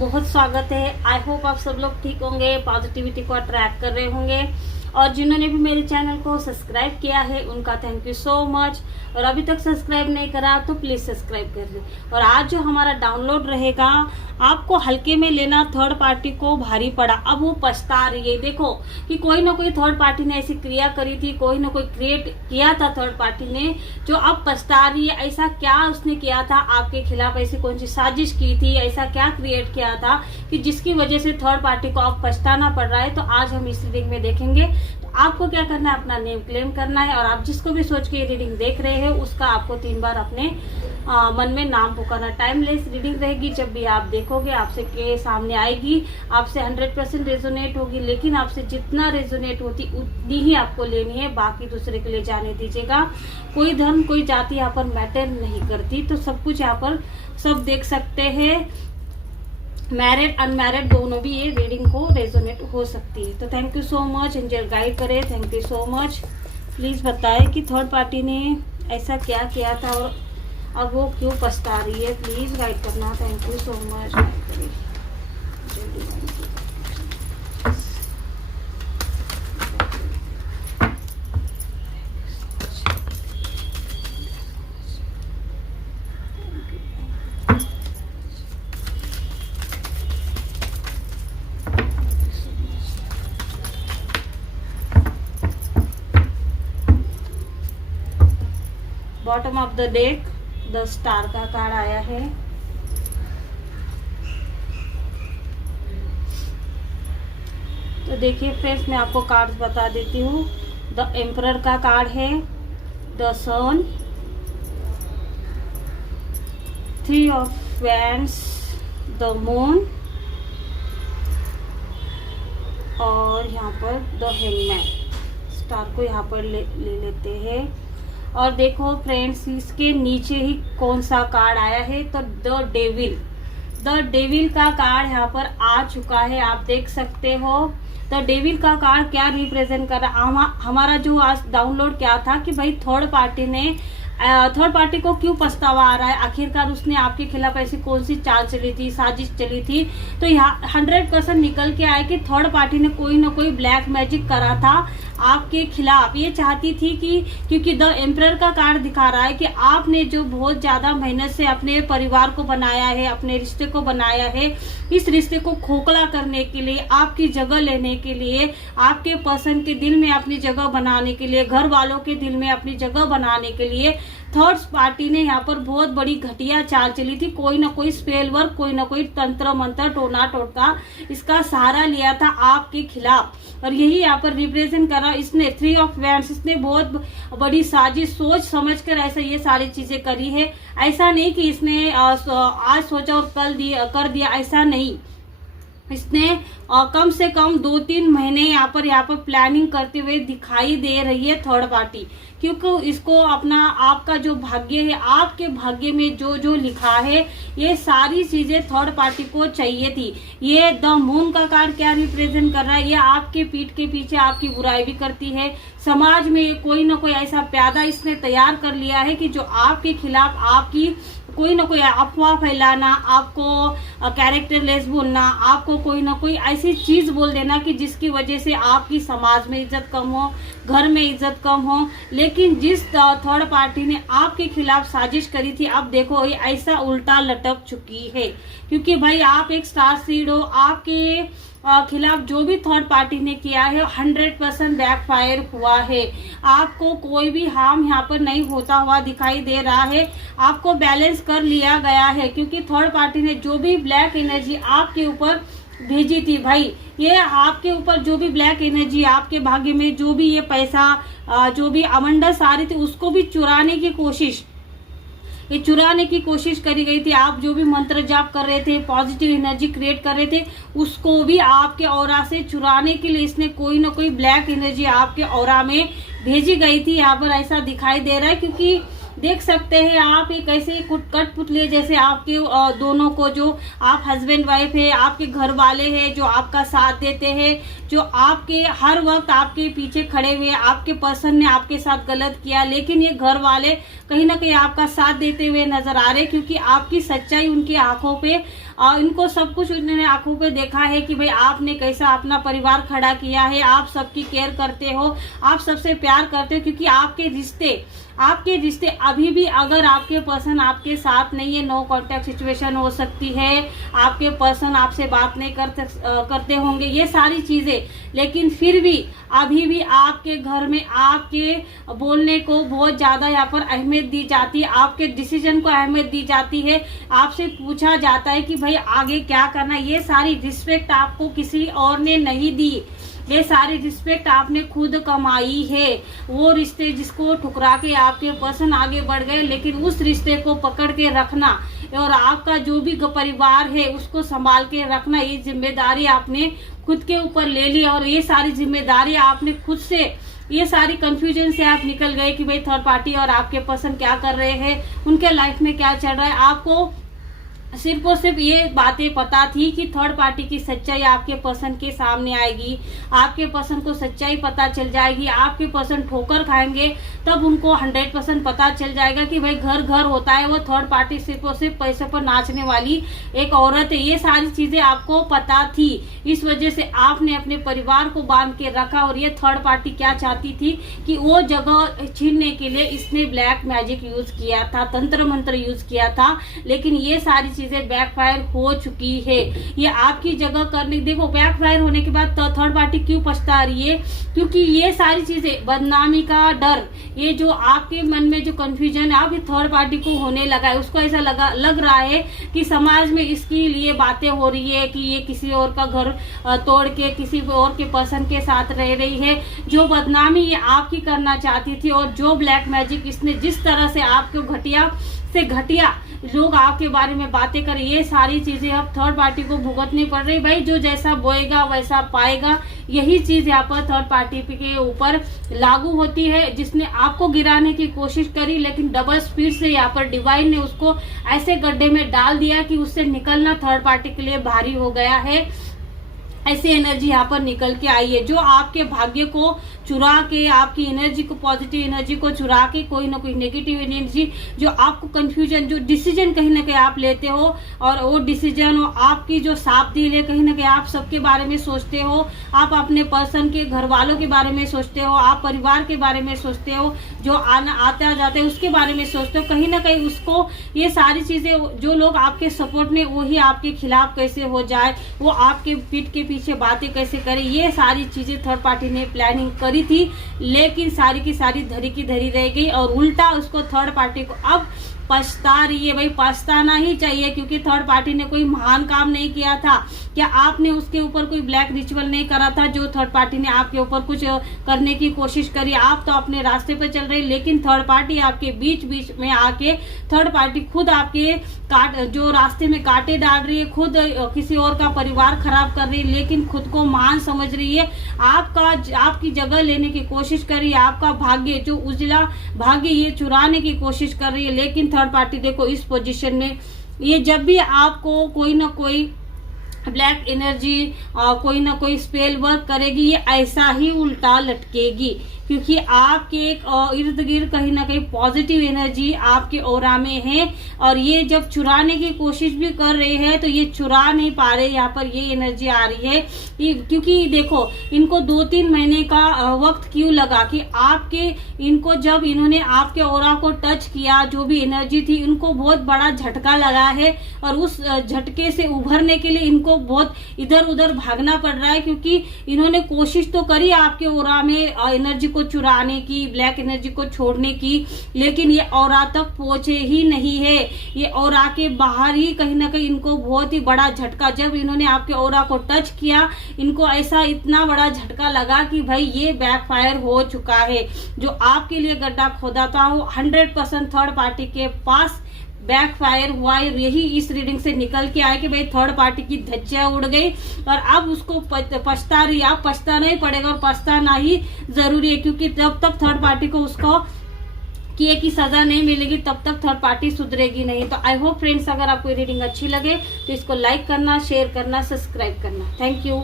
बहुत स्वागत है। आई होप आप सब लोग ठीक होंगे, पॉजिटिविटी को अट्रैक्ट कर रहे होंगे। और जिन्होंने भी मेरे चैनल को सब्सक्राइब किया है उनका थैंक यू सो मच। और अभी तक सब्सक्राइब नहीं करा तो प्लीज़ सब्सक्राइब कर ले। और आज जो हमारा डाउनलोड रहेगा, आपको हल्के में लेना थर्ड पार्टी को भारी पड़ा, अब वो पछता रही है। देखो कि कोई ना कोई थर्ड पार्टी ने ऐसी क्रिया करी थी, कोई ना कोई क्रिएट किया था थर्ड पार्टी ने, जो अब पछता रही है। ऐसा क्या उसने किया था आपके खिलाफ, ऐसी कौन सी साजिश की थी, ऐसा क्या क्रिएट किया था कि जिसकी वजह से थर्ड पार्टी को अब पछताना पड़ रहा है। तो आज हम इस रीडिंग में देखेंगे। तो आपको क्या करना है, अपना नेम क्लेम करना है। और आप जिसको भी सोच के ये रीडिंग देख रहे हो उसका आपको 3 बार अपने मन में नाम पुकारना। टाइमलेस रीडिंग रहेगी, जब भी आप देखोगे आपसे के सामने आएगी, आपसे 100% रेजोनेट होगी। लेकिन आपसे जितना रेजोनेट होती उतनी ही आपको लेनी है, बाकी दूसरे के लिए जाने दीजिएगा। कोई धर्म कोई जाति यहाँ पर मैटर नहीं करती। तो सब कुछ यहाँ पर सब देख सकते हैं, मैरिड अनमैरिड दोनों भी ये रीडिंग को रेजोनेट हो सकती है। तो thank you so much, angel guide करे, thank you so much. Please बताएं कि थर्ड पार्टी ने ऐसा क्या किया था और अब वो क्यों पछता रही है। प्लीज़ गाइड करना, thank you so much. Bottom of the deck 10 star का कार्ड आया है। तो देखिए फ्रेंड्स, मैं आपको कार्ड्स बता देती हूँ। द एम्परर का कार्ड है, the sun, 3 of wands, the moon, और यहाँ पर द हैंगमैन। स्टार को यहाँ पर ले लेते हैं। और देखो फ्रेंड्स, इसके नीचे ही कौन सा कार्ड आया है, तो द डेविल। द डेविल का कार्ड यहाँ पर आ चुका है, आप देख सकते हो। द डेविल का कार्ड क्या रिप्रेजेंट कर रहा है, हमारा जो आज डाउनलोड क्या था कि भाई थर्ड पार्टी को क्यों पछतावा आ रहा है, आखिरकार उसने आपके खिलाफ ऐसी कौन सी चाल चली थी, साजिश चली थी। तो यहाँ 100% निकल के आए कि थर्ड पार्टी ने कोई ना कोई ब्लैक मैजिक करा था आपके खिलाफ। ये चाहती थी कि, क्योंकि द एम्परर का कार्ड दिखा रहा है कि आपने जो बहुत ज्यादा मेहनत से अपने परिवार को बनाया है, अपने रिश्ते को बनाया है, इस रिश्ते को खोखला करने के लिए, आपकी जगह लेने के लिए, आपके पर्सन के दिल में अपनी जगह बनाने के लिए, घर वालों के दिल में अपनी जगह बनाने के लिए थर्ड पार्टी ने यहाँ पर बहुत बड़ी घटिया चाल चली थी। कोई ना कोई स्पेल वर्क, कोई ना कोई तंत्र मंत्र, टोना टोटका इसका सहारा लिया था आपके खिलाफ। और यही यहाँ पर रिप्रेजेंट कर रहा, इसने 3 ऑफ वैंड्स, इसने बहुत बड़ी साजिश सोच समझ कर ऐसा ये सारी चीजें करी है। ऐसा नहीं कि इसने आज सोचा और कल कर दिया, ऐसा नहीं। इसने कम से कम 2-3 महीने यहाँ पर प्लानिंग करते हुए दिखाई दे रही है थर्ड पार्टी, क्योंकि इसको अपना आपका जो भाग्य है, आपके भाग्य में जो जो लिखा है, ये सारी चीजें थर्ड पार्टी को चाहिए थी। ये द मून का कार्ड क्या रिप्रेजेंट कर रहा है, ये आपके पीठ के पीछे आपकी बुराई भी करती है। समाज में कोई ना कोई ऐसा प्यादा इसने तैयार कर लिया है कि जो आपके खिलाफ आपकी कोई ना कोई अफवाह फैलाना, आपको कैरेक्टरलेस बोलना, आपको कोई ना कोई ऐसी चीज बोल देना कि जिसकी वजह से आपकी समाज में इज्जत कम हो, घर में इज्जत कम हो। लेकिन जिस थर्ड पार्टी ने आपके खिलाफ साजिश करी थी, अब देखो ये ऐसा उल्टा लटक चुकी है। क्योंकि भाई आप एक स्टार सीड हो, आपके खिलाफ जो भी थर्ड पार्टी ने किया है 100% बैकफायर हुआ है। आपको कोई भी हार्म यहाँ पर नहीं होता हुआ दिखाई दे रहा है, आपको बैलेंस कर लिया गया है। क्योंकि थर्ड पार्टी ने जो भी ब्लैक एनर्जी आपके ऊपर भेजी थी, भाई ये आपके ऊपर जो भी ब्लैक एनर्जी, आपके भाग्य में जो भी ये पैसा, जो भी अमंडस आ रही थी, उसको भी चुराने की कोशिश करी गई थी। आप जो भी मंत्र जाप कर रहे थे, पॉजिटिव एनर्जी क्रिएट कर रहे थे, उसको भी आपके ऑरा से चुराने के लिए इसने कोई ना कोई ब्लैक एनर्जी आपके ऑरा में भेजी गई थी। यहाँ पर ऐसा दिखाई दे रहा है, क्योंकि देख सकते हैं आप एक ऐसे कठपुतली जैसे आपके दोनों को, जो आप हस्बैंड वाइफ है, आपके घर वाले हैं जो आपका साथ देते हैं, जो आपके हर वक्त आपके पीछे खड़े हुए, आपके पर्सन ने आपके साथ गलत किया लेकिन ये घर वाले कहीं ना कहीं आपका साथ देते हुए नजर आ रहे, क्योंकि आपकी सच्चाई उनकी आंखों पे इनको सब कुछ उन्होंने आंखों पे देखा है कि भाई आपने कैसा अपना परिवार खड़ा किया है, आप सबकी केयर करते हो, आप सबसे प्यार करते हो, क्योंकि आपके रिश्ते अभी भी अगर आपके पर्सन आपके साथ नहीं है, नो कांटेक्ट सिचुएशन हो सकती है, आपके पर्सन आपसे बात नहीं करते होंगे, ये सारी चीज़ें, लेकिन फिर भी अभी भी आपके घर में आपके बोलने को बहुत ज़्यादा यहाँ पर अहमियत दी जाती है, आपके डिसीजन को अहमियत दी जाती है, आपसे पूछा जाता है कि भाई आगे क्या करना। ये सारी रिस्पेक्ट आपको किसी और ने नहीं दी, ये सारी रिस्पेक्ट आपने खुद कमाई है। वो रिश्ते जिसको ठुकरा के आपके पर्सन आगे बढ़ गए, लेकिन उस रिश्ते को पकड़ के रखना और आपका जो भी परिवार है उसको संभाल के रखना, ये जिम्मेदारी आपने खुद के ऊपर ले ली। और ये सारी जिम्मेदारी आपने खुद से, ये सारी कंफ्यूजन से आप निकल गए कि भाई थर्ड पार्टी और आपके पर्सन क्या कर रहे हैं, उनके लाइफ में क्या चल रहा है। आपको सिर्फ और सिर्फ ये बातें पता थी कि थर्ड पार्टी की सच्चाई आपके पर्सन के सामने आएगी, आपके पर्सन को सच्चाई पता चल जाएगी, आपके पर्सन ठोकर खाएंगे तब उनको 100% पता चल जाएगा कि भाई घर घर होता है, वो थर्ड पार्टी सिर्फ और सिर्फ पैसे पर नाचने वाली एक औरत है। ये सारी चीजें आपको पता थी, इस वजह से आपने अपने परिवार को बांध के रखा। और ये थर्ड पार्टी क्या चाहती थी कि वो जगह छीनने के लिए इसने ब्लैक मैजिक यूज किया था, तंत्र मंत्र यूज किया था, लेकिन ये सारी चीजें बैकफायर हो चुकी है। ये आपकी जगह करने, देखो बैकफायर होने के बाद थर्ड पार्टी क्यों पछता रही है, क्योंकि ये सारी चीजें, बदनामी का डर, ये जो आपके मन में जो कंफ्यूजन है अब थर्ड पार्टी को होने लगा है, उसको ऐसा लग रहा है कि समाज में इसके लिए बातें हो रही है कि ये किसी और का घर तोड़ के किसी और के पर्सन के साथ रह रही है। जो बदनामी ये आपकी करना चाहती थी और जो ब्लैक मैजिक इसने जिस तरह से आपको घटिया से घटिया लोग आपके बारे में बातें करें, ये सारी चीजें अब थर्ड पार्टी को भुगतनी पड़ रही। भाई जो जैसा बोएगा वैसा पाएगा, यही चीज यहाँ पर थर्ड पार्टी के ऊपर लागू होती है। जिसने आपको गिराने की कोशिश करी, लेकिन डबल स्पीड से यहाँ पर डिवाइन ने उसको ऐसे गड्ढे में डाल दिया कि उससे निकलना थर्ड पार्टी के लिए भारी हो गया है। ऐसी एनर्जी यहाँ पर निकल के आई है जो आपके भाग्य को चुरा के, आपकी एनर्जी को, पॉजिटिव एनर्जी को चुरा के कोई ना कोई नेगेटिव एनर्जी, जो आपको कंफ्यूजन, जो डिसीजन कहीं ना कहीं आप लेते हो और वो डिसीजन आपकी जो साफ दिल है, कहीं ना कहीं आप सबके बारे में सोचते हो, आप अपने पर्सन के घर वालों के बारे में सोचते हो, आप परिवार के बारे में सोचते हो, जो आता जाते हैं उसके बारे में सोचते हो, कहीं ना कहीं उसको, ये सारी चीजें जो लोग आपके सपोर्ट में वही आपके खिलाफ कैसे हो जाए, वो आपके पीठ के पीछे बातें कैसे करे, ये सारी चीजें थर्ड पार्टी ने प्लानिंग करी थी, लेकिन सारी की सारी धरी की धरी रह गई और उल्टा उसको थर्ड पार्टी को अब पछता रही है। भाई पछताना ही चाहिए, क्योंकि थर्ड पार्टी ने कोई महान काम नहीं किया था। क्या आपने उसके ऊपर कोई ब्लैक रिचुअल नहीं करा था जो थर्ड पार्टी ने आपके ऊपर कुछ करने की कोशिश करी? आप तो अपने रास्ते पर चल रहे, लेकिन थर्ड पार्टी आपके बीच बीच में आके थर्ड पार्टी खुद आपके जो रास्ते में कांटे डाल रही है, खुद किसी और का परिवार खराब कर रही है, लेकिन खुद को महान समझ रही है, आपकी जगह लेने की कोशिश कर रही है, आपका भाग्य जो उजला भाग्य ये चुराने की कोशिश कर रही है। लेकिन थर्ड पार्टी देखो इस पोजीशन में, ये जब भी आपको कोई ना कोई ब्लैक एनर्जी कोई ना कोई स्पेल वर्क करेगी, ये ऐसा ही उल्टा लटकेगी, क्योंकि आपके इर्द गिर्द कहीं ना कहीं पॉजिटिव एनर्जी आपके ऑरा में है। और ये जब चुराने की कोशिश भी कर रहे हैं तो ये चुरा नहीं पा रहे, यहाँ पर ये एनर्जी आ रही है क्योंकि देखो इनको 2-3 महीने का वक्त क्यों लगा कि इनको जब इन्होंने आपके ऑरा को टच किया, जो भी एनर्जी थी, इनको बहुत बड़ा झटका लगा है और उस झटके से उभरने के लिए इनको बहुत इधर उधर भागना पड़ रहा है, क्योंकि इन्होंने कोशिश तो करी आपके ऑरा में एनर्जी को चुराने की, ब्लैक एनर्जी को छोड़ने की, लेकिन ये ऑरा तक पहुंचे ही नहीं है। ये ऑरा के बाहर ही कहीं ना कहीं इनको बहुत ही बड़ा झटका, जब इन्होंने आपके ऑरा को टच किया, इनको ऐसा इतना बड़ा झटका लगा कि भाई ये बैकफायर हो चुका है। जो आपके लिए गड्ढा खोदा था वो 100% थर्ड पार्टी के पास बैकफायर हुआ है। यही इस रीडिंग से निकल के आए कि भाई थर्ड पार्टी की धज्जियां उड़ गई और अब उसको पछता रही। अब पछताना ही पड़ेगा और पछताना ही जरूरी है, क्योंकि जब तक थर्ड पार्टी को उसको किए की सजा नहीं मिलेगी तब तक थर्ड पार्टी सुधरेगी नहीं। तो आई होप फ्रेंड्स, अगर आपको रीडिंग अच्छी लगे तो इसको लाइक करना, शेयर करना, सब्सक्राइब करना। Thank you.